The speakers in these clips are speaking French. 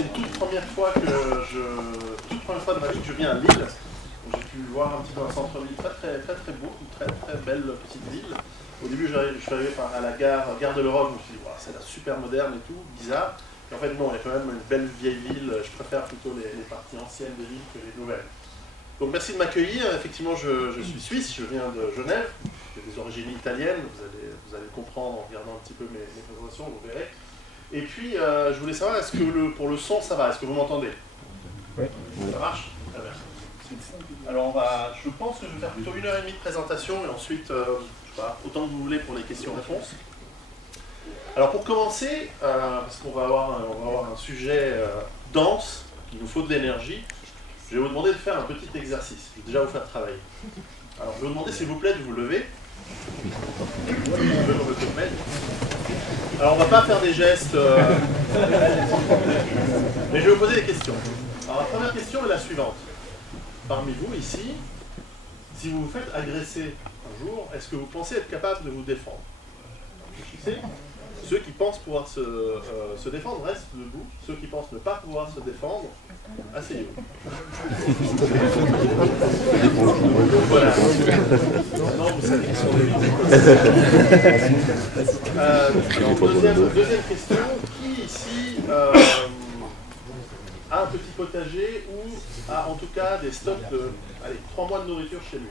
c'est une toute première fois de ma vie que je viens à Lille. J'ai pu voir un petit peu un centre-ville très beau, une très belle petite ville. Au début, je suis arrivé à la gare de l'Europe, je me suis dit, wow, ça a l'air super moderne et tout, bizarre. Et en fait, non, il y a quand même une belle vieille ville. Je préfère plutôt les parties anciennes des villes que les nouvelles. Donc merci de m'accueillir. Effectivement, je suis suisse, je viens de Genève. J'ai des origines italiennes, vous allez comprendre en regardant un petit peu mes présentations, vous verrez. Et puis, je voulais savoir, est-ce que pour le son, ça va? Est-ce que vous m'entendez? Oui. Ça marche? Très bien. Alors, je pense que je vais faire plutôt 1h30 de présentation et ensuite, je sais pas, autant que vous voulez pour les questions-réponses. Alors, pour commencer, parce qu'on va avoir un sujet dense, il nous faut de l'énergie, je vais vous demander de faire un petit exercice. Je vais déjà vous faire travailler. Alors, je vais vous demander, s'il vous plaît, de vous lever. Alors, on ne va pas faire des gestes, mais je vais vous poser des questions. Alors, la première question est la suivante. Parmi vous, ici, si vous vous faites agresser un jour, est-ce que vous pensez être capable de vous défendre? Ceux qui pensent pouvoir se défendre restent debout. Ceux qui pensent ne pas pouvoir se défendre, asseyez-vous. Voilà. Non, vous savez qu'ils sont des deuxième question. Qui ici a un petit potager ou a en tout cas des stocks de 3 mois de nourriture chez lui?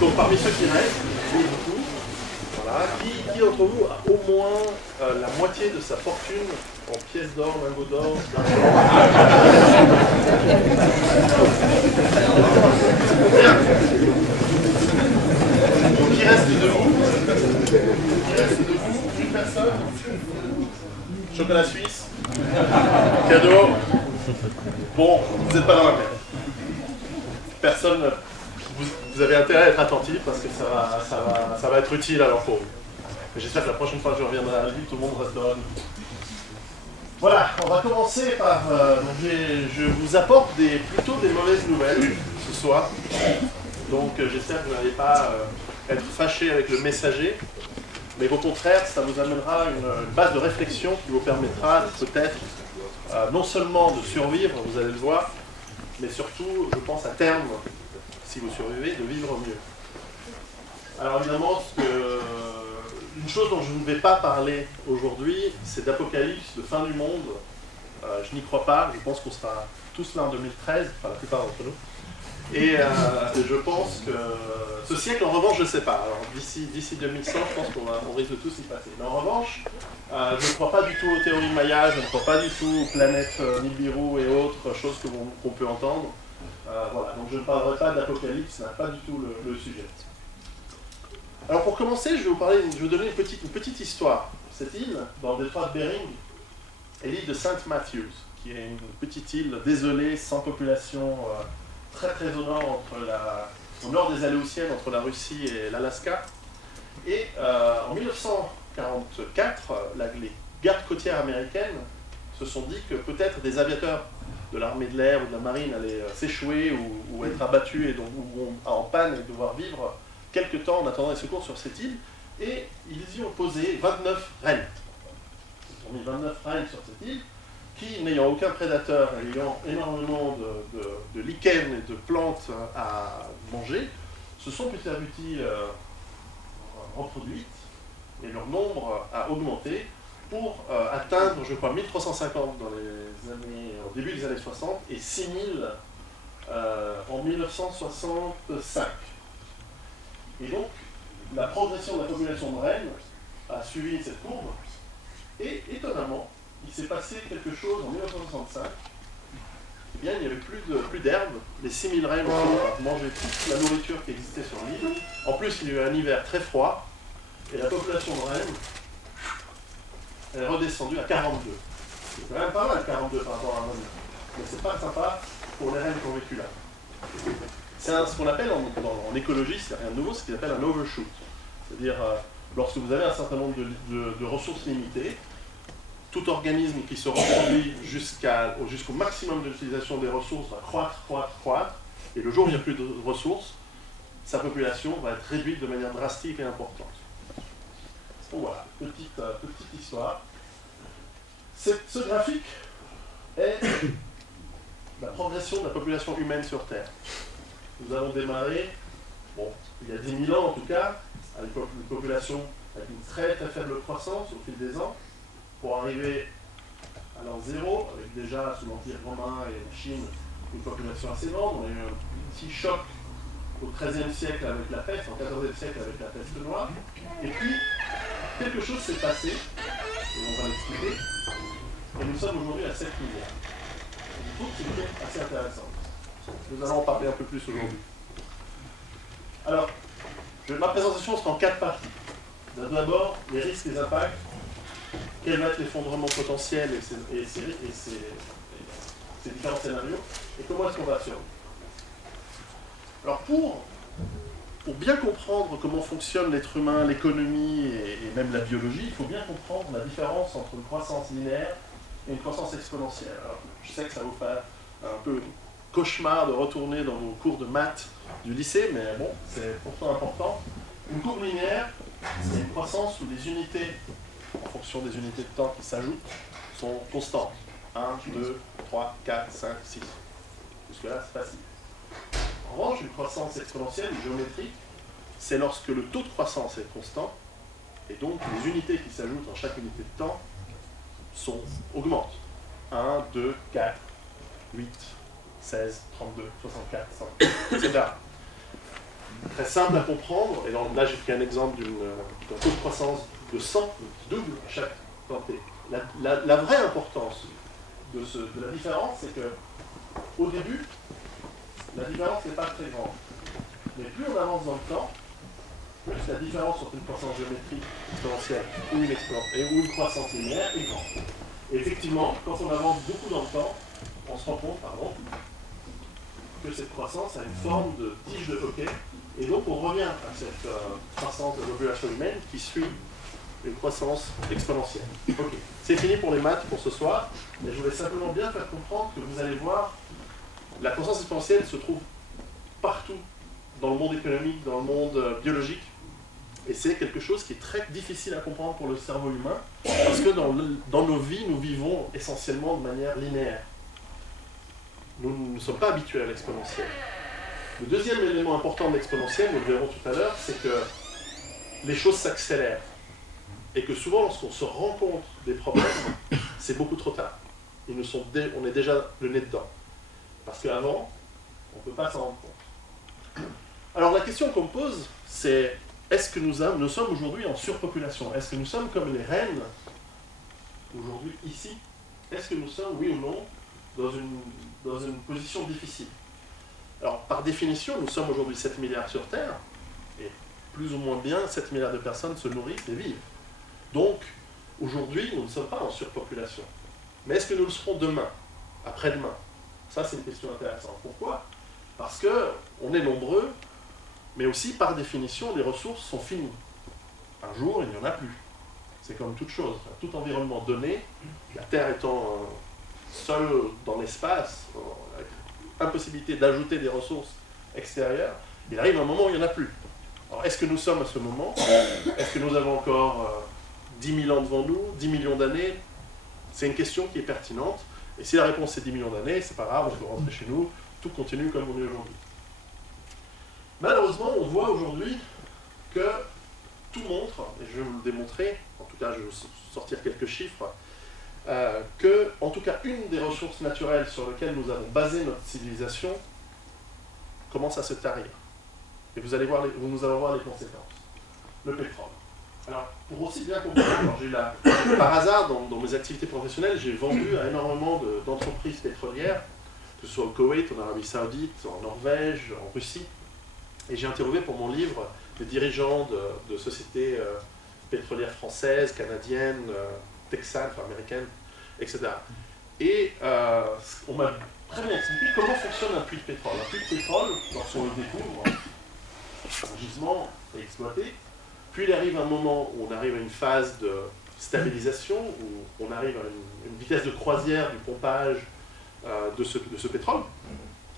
Donc parmi ceux qui restent, beaucoup, voilà, qui d'entre vous a au moins la moitié de sa fortune en pièces d'or, lingots d'or, donc il reste debout. Une personne. Chocolat suisse. Cadeau. Bon, vous n'êtes pas dans la merde. Personne. Vous avez intérêt à être attentif parce que ça va être utile alors pour vous. J'espère que la prochaine fois que je reviendrai à Lille, tout le monde restera. Voilà, on va commencer par... je vous apporte plutôt des mauvaises nouvelles ce soir. Donc j'espère que vous n'allez pas être fâché avec le messager. Mais au contraire, ça vous amènera une base de réflexion qui vous permettra peut-être non seulement de survivre, vous allez le voir, mais surtout, je pense à terme, si vous survivez, de vivre mieux. Alors évidemment, une chose dont je ne vais pas parler aujourd'hui, c'est d'Apocalypse, de fin du monde. Je n'y crois pas, je pense qu'on sera tous là en 2013, enfin la plupart d'entre nous. Et je pense que ce siècle, en revanche, je ne sais pas. Alors d'ici 2100, je pense qu'on risque de tous y passer. Mais en revanche, je ne crois pas du tout aux théories Maya, je ne crois pas du tout aux planètes Nibiru et autres choses qu'on peut entendre. Voilà, donc je ne parlerai pas d'Apocalypse, ce n'est pas du tout le sujet. Alors pour commencer, je vais vous donner une petite histoire. Cette île, dans le détroit de Bering, est l'île de St. Matthews, qui est une petite île désolée, sans population, très au nord, au nord des Aléoutiennes, entre la Russie et l'Alaska. Et en 1944, les gardes côtières américaines se sont dit que peut-être des aviateurs de l'armée de l'air ou de la marine allaient s'échouer ou être abattus et donc en panne et devoir vivre quelques temps en attendant les secours sur cette île. Et ils y ont posé 29 rennes. Ils ont mis 29 rennes sur cette île, qui, n'ayant aucun prédateur, ayant énormément de lichens et de plantes à manger, se sont petit à petit reproduites, et leur nombre a augmenté pour atteindre, je crois, 1350 au début des années 60 et 6000 en 1965. Et donc, la progression de la population de rennes a suivi cette courbe, et étonnamment, il s'est passé quelque chose en 1965. Eh bien, il n'y avait plus d'herbe. Les 6000 rennes ont mangé toute la nourriture qui existait sur l'île. En plus, il y a eu un hiver très froid, et la population de rennes est redescendue à 42. C'est quand même pas mal, 42 par rapport à un homme. Mais c'est pas sympa pour les rennes qui ont vécu là. C'est ce qu'on appelle en écologie, c'est rien de nouveau, c'est ce qu'on appelle un overshoot. C'est-à-dire, lorsque vous avez un certain nombre de ressources limitées, tout organisme qui se reproduit jusqu'au maximum de l'utilisation des ressources va croître, Et le jour où il n'y a plus de ressources, sa population va être réduite de manière drastique et importante. Donc voilà, petite histoire. Ce graphique est la progression de la population humaine sur Terre. Nous avons démarré, bon, il y a 10 000 ans en tout cas, avec une population avec une très très faible croissance au fil des ans, pour arriver à l'an zéro, avec déjà sous l'Empire romain et la Chine, une population assez grande. On a eu un petit choc au XIIIe siècle avec la peste, au XIVe siècle avec la peste noire. Et puis, quelque chose s'est passé, et on va l'expliquer, et nous sommes aujourd'hui à 7 milliards. Je trouve que c'est assez intéressant. Nous allons en parler un peu plus aujourd'hui. Alors, ma présentation sera en 4 parties. D'abord, les risques et les impacts, quel va être l'effondrement potentiel et ces différents scénarios, et comment est-ce qu'on va survivre. Alors pour bien comprendre comment fonctionne l'être humain, l'économie et même la biologie, il faut bien comprendre la différence entre une croissance linéaire et une croissance exponentielle. Alors, je sais que ça vous fait un peu cauchemar de retourner dans vos cours de maths du lycée, mais bon, c'est pourtant important. Une courbe linéaire, c'est une croissance où les unités, en fonction des unités de temps qui s'ajoutent, sont constantes. 1, 2, 3, 4, 5, 6. Jusque-là, c'est facile. En revanche, une croissance exponentielle ou géométrique, c'est lorsque le taux de croissance est constant, et donc les unités qui s'ajoutent en chaque unité de temps augmentent. 1, 2, 4, 8, 16, 32, 64, 100, etc. Très simple à comprendre, et là j'ai pris un exemple d'un taux de croissance de 100 qui double à chaque temps t. La vraie importance de la différence, c'est que au début, la différence n'est pas très grande. Mais plus on avance dans le temps, plus la différence entre une croissance géométrique exponentielle ou une croissance linéaire est grande. Et effectivement, quand on avance beaucoup dans le temps, on se rend compte, que cette croissance a une forme de tige de hockey. Et donc on revient à cette croissance de la population humaine qui suit une croissance exponentielle. Ok, c'est fini pour les maths pour ce soir, mais je voulais simplement bien faire comprendre que vous allez voir, la croissance exponentielle se trouve partout dans le monde économique, dans le monde biologique, et c'est quelque chose qui est très difficile à comprendre pour le cerveau humain, parce que dans nos vies, nous vivons essentiellement de manière linéaire. Nous ne sommes pas habitués à l'exponentiel. Le deuxième élément important de l'exponentiel, nous le verrons tout à l'heure, c'est que les choses s'accélèrent. Et que souvent, lorsqu'on se rend compte des problèmes, c'est beaucoup trop tard. On est déjà le nez dedans. Parce qu'avant, on ne peut pas s'en rendre compte. Alors la question qu'on me pose, c'est est-ce que nous sommes aujourd'hui en surpopulation? Est-ce que nous sommes comme les rennes, aujourd'hui, ici? Est-ce que nous sommes, oui ou non, dans une position difficile? Alors, par définition, nous sommes aujourd'hui 7 milliards sur Terre, et plus ou moins bien, 7 milliards de personnes se nourrissent et vivent. Donc, aujourd'hui, nous ne sommes pas en surpopulation. Mais est-ce que nous le serons demain, après-demain? Ça, c'est une question intéressante. Pourquoi? Parce qu'on est nombreux, mais aussi, par définition, les ressources sont finies. Un jour, il n'y en a plus. C'est comme toute chose. Tout environnement donné, la Terre étant seule dans l'espace, avec impossibilité d'ajouter des ressources extérieures, il arrive un moment où il n'y en a plus. Alors, est-ce que nous sommes à ce moment? Est-ce que nous avons encore 10 000 ans devant nous, 10 millions d'années? C'est une question qui est pertinente. Et si la réponse est 10 millions d'années, c'est pas grave, on peut rentrer chez nous, tout continue comme on est aujourd'hui. Malheureusement, on voit aujourd'hui que tout montre, et je vais vous le démontrer, en tout cas je vais sortir quelques chiffres, que, en tout cas, une des ressources naturelles sur lesquelles nous avons basé notre civilisation commence à se tarir. Et vous allez voir nous allons voir les conséquences. Le pétrole. Alors, pour aussi bien comprendre, par hasard, dans mes activités professionnelles, j'ai vendu à énormément d'entreprises pétrolières, que ce soit au Koweït, en Arabie Saoudite, en Norvège, en Russie. Et j'ai interviewé pour mon livre des dirigeants de sociétés pétrolières françaises, canadiennes, texanes, enfin américaines, etc. Et on m'a très bien expliqué comment fonctionne un puits de pétrole. Un puits de pétrole, lorsqu'on le découvre, un gisement est exploité, puis il arrive un moment où on arrive à une phase de stabilisation, où on arrive à une vitesse de croisière du pompage de ce pétrole.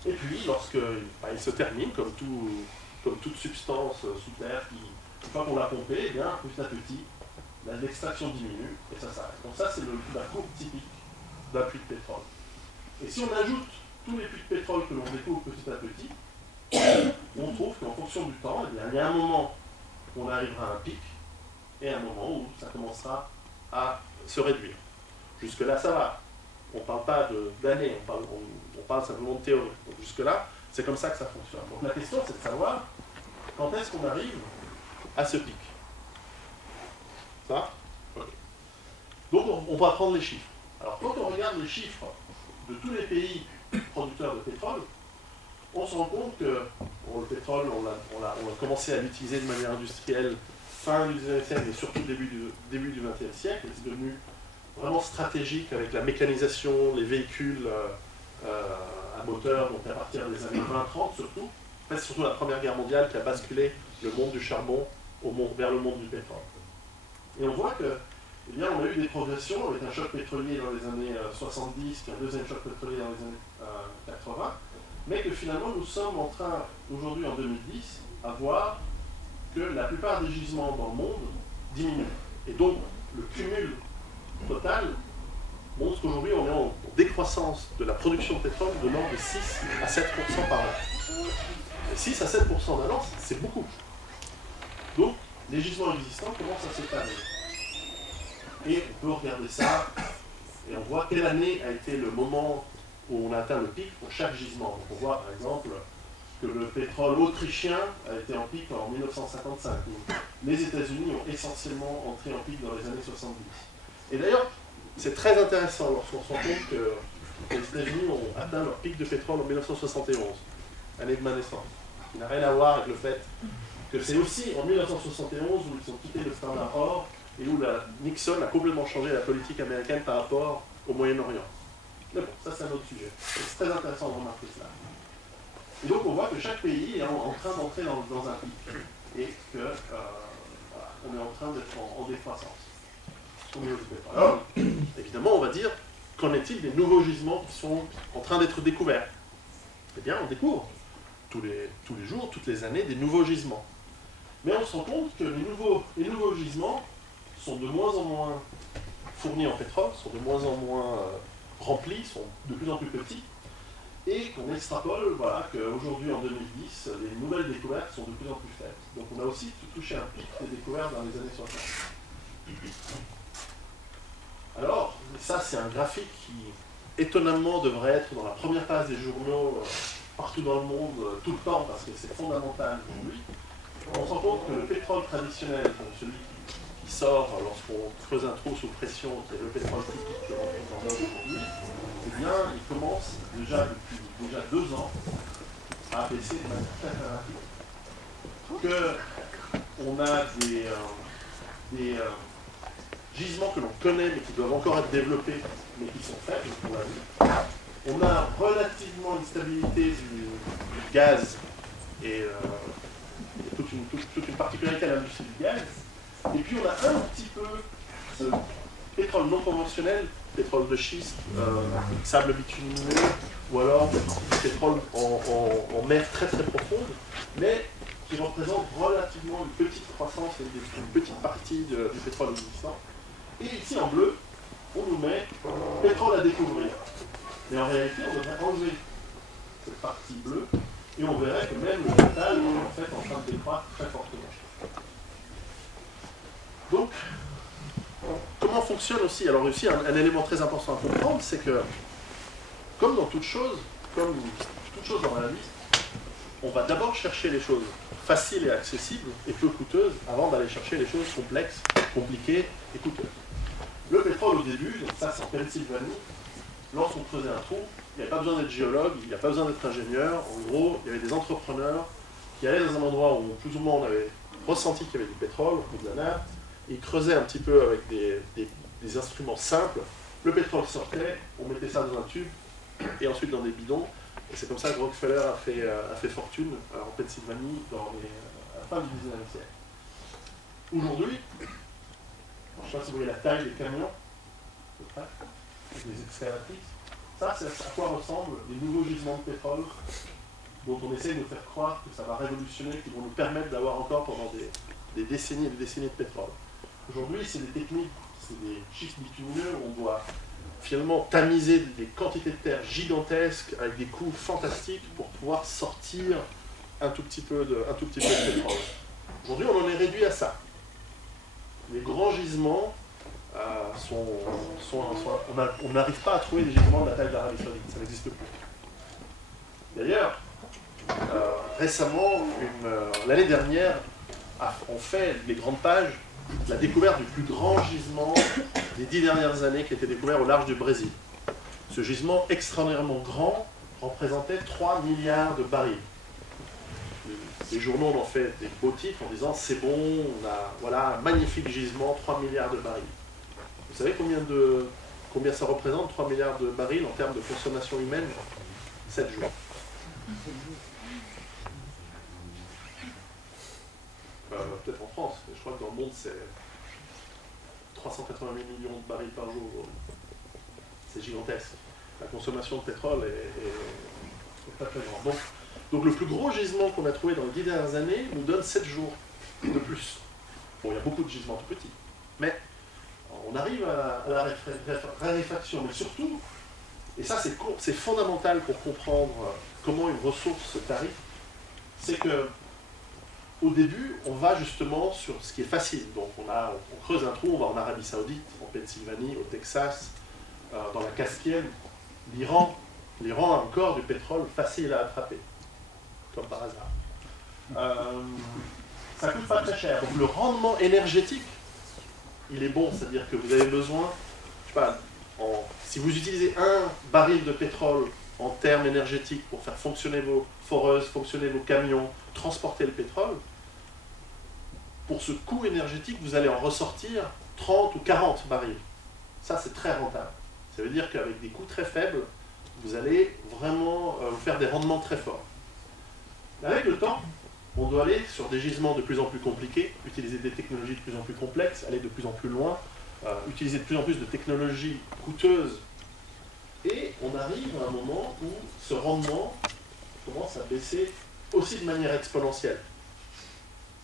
Et puis, lorsque il se termine, comme toute substance sous terre, une fois qu'on l'a pompé, eh bien, petit à petit, l'extraction diminue et ça s'arrête. Donc ça, c'est la courbe typique d'un puits de pétrole. Et si on ajoute tous les puits de pétrole que l'on découvre petit à petit, on trouve qu'en fonction du temps, eh bien, il y a un moment où on arrivera à un pic et un moment où ça commencera à se réduire. Jusque-là, ça va. On ne parle pas d'années, on parle simplement de théorie. Donc jusque-là, c'est comme ça que ça fonctionne. Donc la question, c'est de savoir quand est-ce qu'on arrive à ce pic. Ça okay. Donc on va prendre les chiffres. Alors quand on regarde les chiffres de tous les pays producteurs de pétrole, on se rend compte que le pétrole, on a commencé à l'utiliser de manière industrielle fin du 19e siècle et surtout début du 20e siècle. C'est devenu vraiment stratégique avec la mécanisation, les véhicules à moteur, donc à partir des années 20-30 surtout. En fait, c'est surtout la Première Guerre mondiale qui a basculé le monde du charbon vers le monde du pétrole. Et on voit que, eh bien, on a eu des progressions avec un choc pétrolier dans les années 70, puis un deuxième choc pétrolier dans les années 80, mais que finalement nous sommes en train, aujourd'hui en 2010, à voir que la plupart des gisements dans le monde diminuent. Et donc, le cumul total montre qu'aujourd'hui on est en décroissance de la production de pétrole de l'ordre de 6 à 7% par an. Et 6 à 7% d'un an, c'est beaucoup. Donc, les gisements existants commencent à s'étaler. Et on peut regarder ça, et on voit quelle année a été le moment où on a atteint le pic pour chaque gisement. Donc on voit par exemple que le pétrole autrichien a été en pic en 1955. Donc, les États-Unis ont essentiellement entré en pic dans les années 70. Et d'ailleurs, c'est très intéressant lorsqu'on se rend compte que les États-Unis ont atteint leur pic de pétrole en 1971, année de ma naissance, qui n'a rien à voir avec le fait que c'est aussi en 1971 où ils ont quitté le standard or et où Nixon a complètement changé la politique américaine par rapport au Moyen-Orient. Mais bon, ça c'est un autre sujet. C'est très intéressant de remarquer cela. Et donc on voit que chaque pays est en train d'entrer dans un pic et que voilà, on est en train d'être en décroissance. Alors, évidemment, on va dire, qu'en est-il des nouveaux gisements qui sont en train d'être découverts? Eh bien, on découvre tous les jours, toutes les années, des nouveaux gisements. Mais on se rend compte que les nouveaux gisements sont de moins en moins fournis en pétrole, sont de moins en moins remplis, sont de plus en plus petits, et qu'on extrapole, voilà, qu'aujourd'hui, en 2010, les nouvelles découvertes sont de plus en plus faibles. Donc on a aussi touché un pic des découvertes dans les années 60. Alors, ça c'est un graphique qui, étonnamment, devrait être dans la première page des journaux partout dans le monde, tout le temps, parce que c'est fondamental aujourd'hui. On se rend compte que le pétrole traditionnel, donc celui qui sort lorsqu'on creuse un trou sous pression, qui est le pétrole typique que l'on trouve dans l'eau aujourd'hui, eh bien, il commence déjà depuis 2 ans à baisser de manière très rapide. Qu'on a des gisements que l'on connaît mais qui doivent encore être développés, mais qui sont faibles, on l'a vu. On a relativement une stabilité du gaz et toute une particularité à l'industrie du gaz. Et puis on a un petit peu ce pétrole non conventionnel, pétrole de schiste, sable bitumineux, ou alors pétrole en mer très très profonde, mais qui représente relativement une petite croissance et une petite partie du pétrole existant. Et ici en bleu, on nous met pétrole à découvrir. Mais en réalité, on devrait enlever cette partie bleue et on verrait que même le métal est en fait en train de décroître très fortement. Donc, comment fonctionne aussi? Alors ici, un élément très important à comprendre, c'est que, comme toute chose dans la vie, on va d'abord chercher les choses faciles et accessibles et peu coûteuses avant d'aller chercher les choses complexes, compliquées et coûteuses. Le pétrole au début, donc ça c'est en Pennsylvanie, lorsqu'on creusait un trou, il n'y avait pas besoin d'être géologue, il n'y a pas besoin d'être ingénieur. En gros, il y avait des entrepreneurs qui allaient dans un endroit où plus ou moins on avait ressenti qu'il y avait du pétrole, au bout de la nappe, et ils creusaient un petit peu avec des instruments simples. Le pétrole sortait, on mettait ça dans un tube, et ensuite dans des bidons. Et c'est comme ça que Rockefeller a fait fortune en Pennsylvanie à la fin du 19e siècle. Aujourd'hui, je ne sais pas si vous voyez la taille des camions, les excavatrices. Ça, c'est à quoi ressemblent les nouveaux gisements de pétrole dont on essaye de nous faire croire que ça va révolutionner, qui vont nous permettre d'avoir encore pendant des décennies et des décennies de pétrole. Aujourd'hui, c'est des techniques, c'est des schistes bitumineux où on doit finalement tamiser des quantités de terre gigantesques avec des coûts fantastiques pour pouvoir sortir un tout petit peu de pétrole. Aujourd'hui, on en est réduit à ça. Les grands gisements on n'arrive pas à trouver des gisements de la taille de l'Arabie Saoudite, ça n'existe plus. D'ailleurs, récemment, l'année dernière, on fait les grandes pages la découverte du plus grand gisement des 10 dernières années qui a été découvert au large du Brésil. Ce gisement extraordinairement grand représentait 3 milliards de barils. Les journaux en ont fait des beaux titres en disant c'est bon, on a voilà, un magnifique gisement, 3 milliards de barils. Vous savez combien ça représente, 3 milliards de barils en termes de consommation humaine? 7 jours. Peut-être en France, mais je crois que dans le monde c'est 380 000 millions de barils par jour. C'est gigantesque. La consommation de pétrole est très très grande. Donc le plus gros gisement qu'on a trouvé dans les 10 dernières années nous donne 7 jours de plus. Bon, il y a beaucoup de gisements tout petits, mais on arrive à la raréfaction. Mais surtout, et ça c'est fondamental pour comprendre comment une ressource se tarit, c'est que au début, on va justement sur ce qui est facile. Donc on creuse un trou, on va en Arabie Saoudite, en Pennsylvanie, au Texas, dans la Caspienne. L'Iran a encore du pétrole facile à attraper, comme par hasard. Ça ne coûte pas très cher. Donc le rendement énergétique, il est bon, c'est-à-dire que vous avez besoin, je sais pas, si vous utilisez un baril de pétrole en termes énergétiques pour faire fonctionner vos foreuses, fonctionner vos camions, transporter le pétrole, pour ce coût énergétique, vous allez en ressortir 30 ou 40 barils. Ça, c'est très rentable. Ça veut dire qu'avec des coûts très faibles, vous allez vraiment vous faire des rendements très forts. Avec le temps, on doit aller sur des gisements de plus en plus compliqués, utiliser des technologies de plus en plus complexes, aller de plus en plus loin, utiliser de plus en plus de technologies coûteuses. Et on arrive à un moment où ce rendement commence à baisser aussi de manière exponentielle.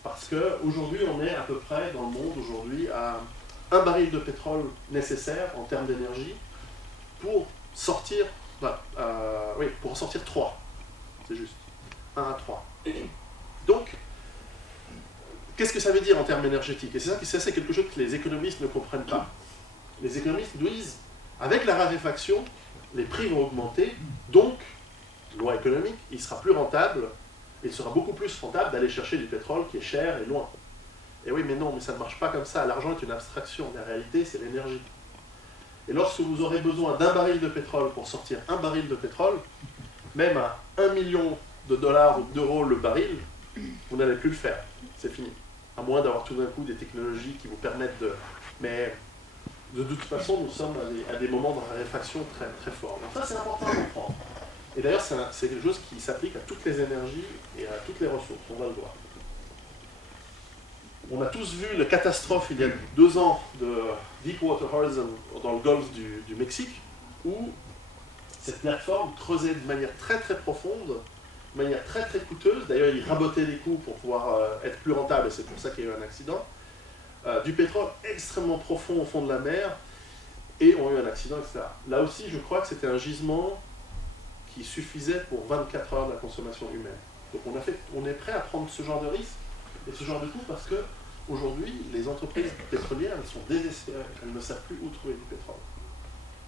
Parce qu'aujourd'hui, on est à peu près dans le monde aujourd'hui à un baril de pétrole nécessaire en termes d'énergie pour sortir, pour en sortir 3. C'est juste. 1 à 3. Donc, qu'est-ce que ça veut dire en termes énergétiques? Et ça, c'est quelque chose que les économistes ne comprennent pas. Les économistes disent, avec la raréfaction, les prix vont augmenter, donc, loi économique, il sera plus rentable, il sera beaucoup plus rentable d'aller chercher du pétrole qui est cher et loin. Et oui, mais non, mais ça ne marche pas comme ça. L'argent est une abstraction. La réalité, c'est l'énergie. Et lorsque vous aurez besoin d'un baril de pétrole pour sortir un baril de pétrole, même à 1 million de dollars ou d'euros le baril, vous n'allez plus le faire. C'est fini. À moins d'avoir tout d'un coup des technologies qui vous permettent de... Mais de toute façon, nous sommes à des moments de raréfaction très, très forts. Donc ça, c'est important à comprendre. Et d'ailleurs, c'est quelque chose qui s'applique à toutes les énergies et à toutes les ressources. On va le voir. On a tous vu la catastrophe il y a 2 ans de Deepwater Horizon dans le golfe du Mexique, où cette plateforme creusait de manière très très profonde, de manière très très coûteuse. D'ailleurs, ils rabotaient les coûts pour pouvoir être plus rentable, et c'est pour ça qu'il y a eu un accident. Du pétrole extrêmement profond au fond de la mer, et ont eu un accident, etc. Là aussi, je crois que c'était un gisement qui suffisait pour 24 heures de la consommation humaine. Donc on est prêt à prendre ce genre de risque et ce genre de coût parce que aujourd'hui, les entreprises pétrolières, elles sont désespérées, elles ne savent plus où trouver du pétrole.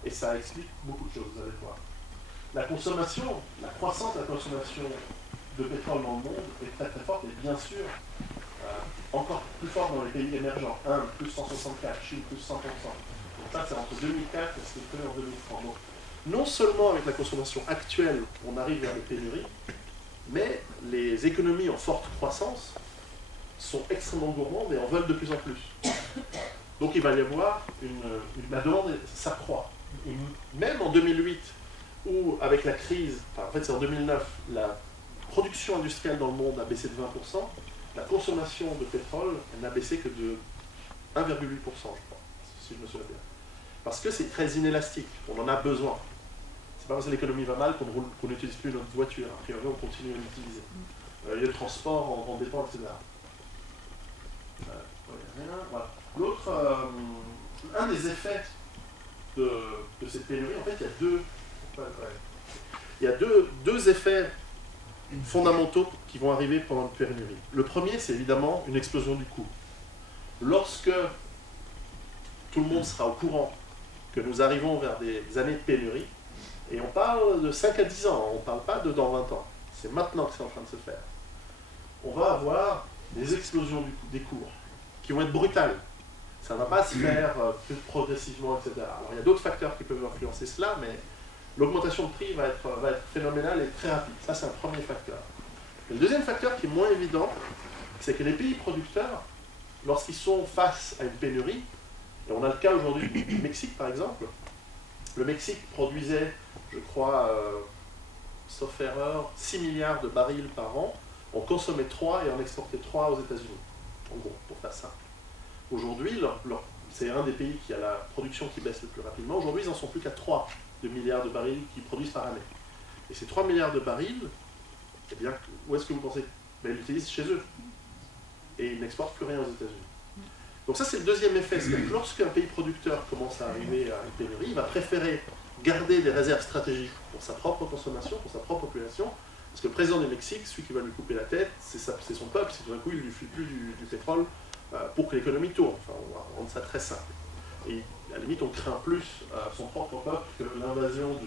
Et ça explique beaucoup de choses, vous allez voir. La consommation, la croissance de la consommation de pétrole dans le monde est très très forte et bien sûr encore plus forte dans les pays émergents. Inde, plus 164, Chine, plus 100%. Donc ça, c'est entre 2004 et ce qui est fait en 2030. Donc, non seulement avec la consommation actuelle, on arrive vers des pénuries, mais les économies en forte croissance sont extrêmement gourmandes et en veulent de plus en plus. Donc il va y avoir la demande s'accroît. Même en 2008, où avec la crise, en fait c'est en 2009, la production industrielle dans le monde a baissé de 20%, la consommation de pétrole n'a baissé que de 1,8%, je crois, si je me souviens bien. Parce que c'est très inélastique, on en a besoin. C'est pas parce que l'économie va mal qu'on n'utilise plus notre voiture. A priori, on continue à l'utiliser. Les transports en dépend, etc. Voilà. L'autre, un des effets de cette pénurie, en fait, il y a deux effets fondamentaux qui vont arriver pendant une pénurie. Le premier, c'est évidemment une explosion du coût. Lorsque tout le monde sera au courant que nous arrivons vers des années de pénurie, et on parle de 5 à 10 ans, on ne parle pas de dans 20 ans, c'est maintenant que c'est en train de se faire, on va avoir des explosions des cours qui vont être brutales. Ça ne va pas se faire plus progressivement, etc. Alors il y a d'autres facteurs qui peuvent influencer cela, mais l'augmentation de prix va être phénoménale et très rapide. Ça, c'est un premier facteur. Et le deuxième facteur qui est moins évident, c'est que les pays producteurs, lorsqu'ils sont face à une pénurie, et on a le cas aujourd'hui du Mexique par exemple, le Mexique produisait, je crois, sauf erreur, 6 milliards de barils par an, on consommait 3 et on exportait 3 aux États-Unis, en gros, pour faire simple. Aujourd'hui, c'est un des pays qui a la production qui baisse le plus rapidement. Aujourd'hui, ils n'en sont plus qu'à 3 milliards de barils qu'ils produisent par année. Et ces 3 milliards de barils, eh bien, où est-ce que vous pensez? Ben, ils l'utilisent chez eux. Et ils n'exportent plus rien aux États-Unis. Donc ça, c'est le deuxième effet. C'est que lorsqu'un pays producteur commence à arriver à une pénurie, il va préférer garder des réserves stratégiques pour sa propre consommation, pour sa propre population. Parce que le président du Mexique, celui qui va lui couper la tête, c'est son peuple. C'est tout d'un coup, il ne lui file plus du pétrole pour que l'économie tourne. Enfin, on va rendre ça très simple. Et à la limite, on craint plus son propre peuple que l'invasion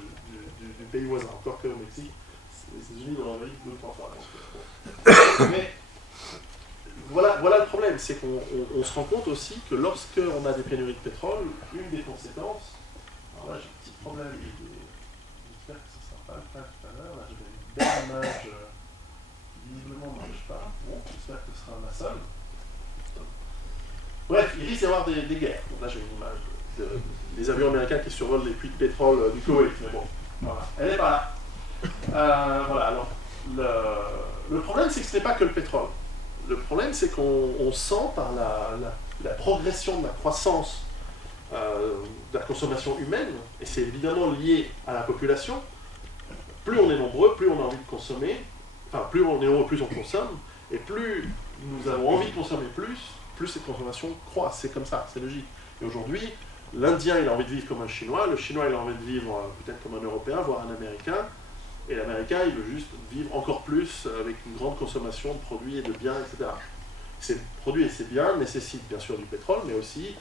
du pays voisin. Encore qu'au Mexique, les États-Unis l'ont envahi 2 ou 3 fois. Mais voilà le problème, c'est qu'on se rend compte aussi que lorsqu'on a des pénuries de pétrole, une des conséquences... Alors là, j'ai un petit problème. J'espère que ça ne sera pas le cas tout à l'heure. Là, j'avais une belle image qui visiblement ne marche pas. Bon, j'espère que ce sera ma seule. Bref, il risque d'y avoir des guerres. Donc là, j'ai une image des avions américains qui survolent les puits de pétrole du Koweït. Mais bon, voilà. Elle n'est pas là. Voilà, alors, le problème, c'est que ce n'est pas que le pétrole. Le problème, c'est qu'on sent par la progression de la croissance de la consommation humaine, et c'est évidemment lié à la population, plus on est nombreux, plus on a envie de consommer, enfin, plus on est nombreux, plus on consomme, et plus nous avons envie de consommer plus cette consommation croît. C'est comme ça, c'est logique. Et aujourd'hui, l'Indien, il a envie de vivre comme un Chinois, le Chinois, il a envie de vivre peut-être comme un Européen, voire un Américain, et l'Américain, il veut juste vivre encore plus avec une grande consommation de produits et de biens, etc. Ces produits et ces biens nécessitent bien sûr du pétrole, mais aussi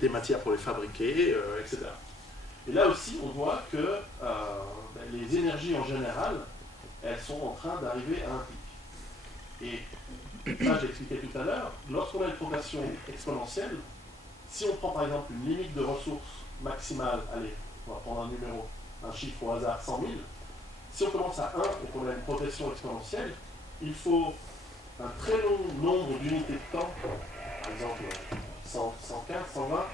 des matières pour les fabriquer, etc. Et là aussi, on voit que les énergies en général, elles sont en train d'arriver à un pic. Et ça, j'ai expliqué tout à l'heure, lorsqu'on a une progression exponentielle, si on prend par exemple une limite de ressources maximale, allez, on va prendre un numéro, un chiffre au hasard, 100 000, si on commence à 1 et qu'on a une progression exponentielle, il faut un très long nombre d'unités de temps, par exemple 115, 120,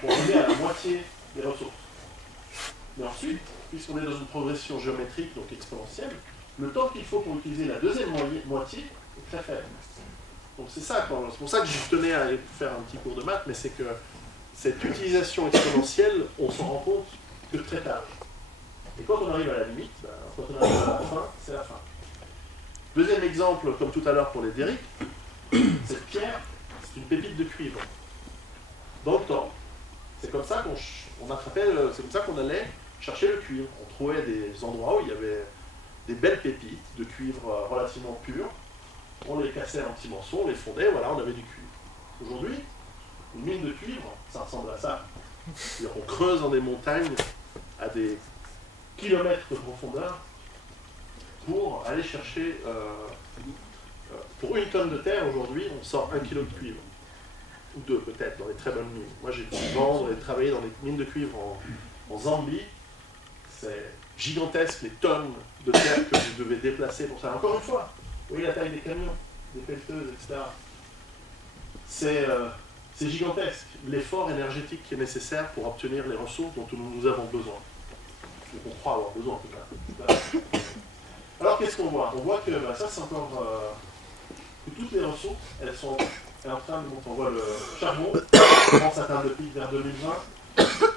pour arriver à la moitié des ressources. Mais ensuite, puisqu'on est dans une progression géométrique, donc exponentielle, le temps qu'il faut pour utiliser la deuxième moitié est très faible. Donc c'est pour ça que je tenais à faire un petit cours de maths, mais c'est que cette utilisation exponentielle, on s'en rend compte que très tard. Et quand on arrive à la limite, quand on arrive à la fin, c'est la fin. Deuxième exemple, comme tout à l'heure pour les dériques, cette pierre, c'est une pépite de cuivre. Dans le temps, c'est comme ça qu'on attrapait, c'est comme ça qu'on allait chercher le cuivre. On trouvait des endroits où il y avait des belles pépites de cuivre relativement pures. On les cassait en petits morceaux, on les fondait, voilà, on avait du cuivre. Aujourd'hui, une mine de cuivre, ça ressemble à ça. C'est-à-dire qu'on creuse dans des montagnes à des kilomètres de profondeur pour aller chercher, pour 1 tonne de terre aujourd'hui, on sort 1 kilo de cuivre. Ou 2 peut-être, dans les très bonnes mines. Moi j'ai pu vendre et travailler dans des mines de cuivre en Zambie. C'est gigantesque les tonnes de terre que vous devez déplacer pour ça. Encore une fois, vous voyez la taille des camions, des pelleteuses, etc. C'est gigantesque, l'effort énergétique qui est nécessaire pour obtenir les ressources dont nous avons besoin. Ou qu'on croit avoir besoin en tout cas. Alors qu'est-ce qu'on voit? On voit que ça c'est encore... que toutes les ressources, elles sont en train de monter. On voit le charbon, commence à atteindre le pic vers 2020,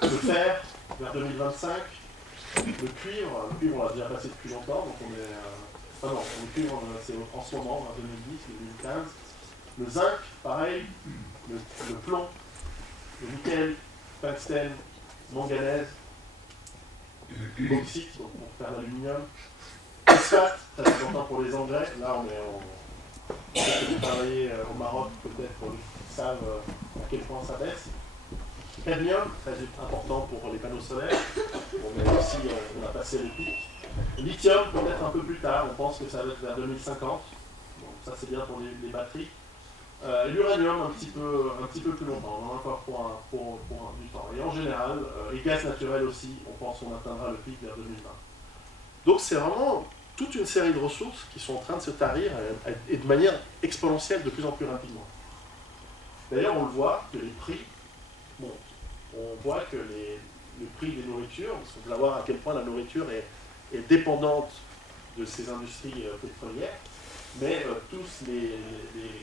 le fer vers 2025, Le cuivre, on l'a déjà passé depuis longtemps, donc on est... ah non, le cuivre, c'est en ce moment, en 2010, 2015. Le zinc, pareil. Le plomb, le nickel, tungstène, manganèse, bauxite, donc pour faire l'aluminium. Phosphate, très important pour les engrais. Là, on est en... Ceux qui ont travaillé au Maroc, peut-être, savent à quel point ça baisse. Cadmium, très important pour les panneaux solaires. On a passé le pic. Lithium, peut-être un peu plus tard. On pense que ça va être vers 2050. Donc ça, c'est bien pour les batteries. L'uranium, un petit peu plus longtemps. On en a encore pour du temps. Et en général, les gaz naturels aussi, on pense qu'on atteindra le pic vers 2020. Donc c'est vraiment toute une série de ressources qui sont en train de se tarir et de manière exponentielle de plus en plus rapidement. D'ailleurs, on le voit que les prix montent. On voit que le prix des nourritures, parce qu'on peut voir à quel point la nourriture est dépendante de ces industries pétrolières, mais tous les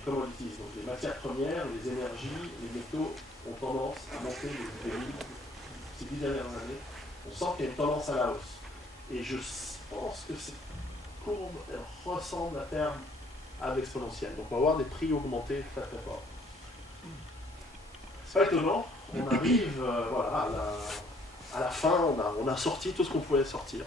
commodities, donc les matières premières, les énergies, les métaux, ont tendance à monter depuis ces 10 dernières années. On sent qu'il y a une tendance à la hausse. Et je pense que cette courbe ressemble à terme à l'exponentielle. Donc on va avoir des prix augmentés très très fort. C'est pas étonnant, on arrive voilà, à la fin, on a sorti tout ce qu'on pouvait sortir.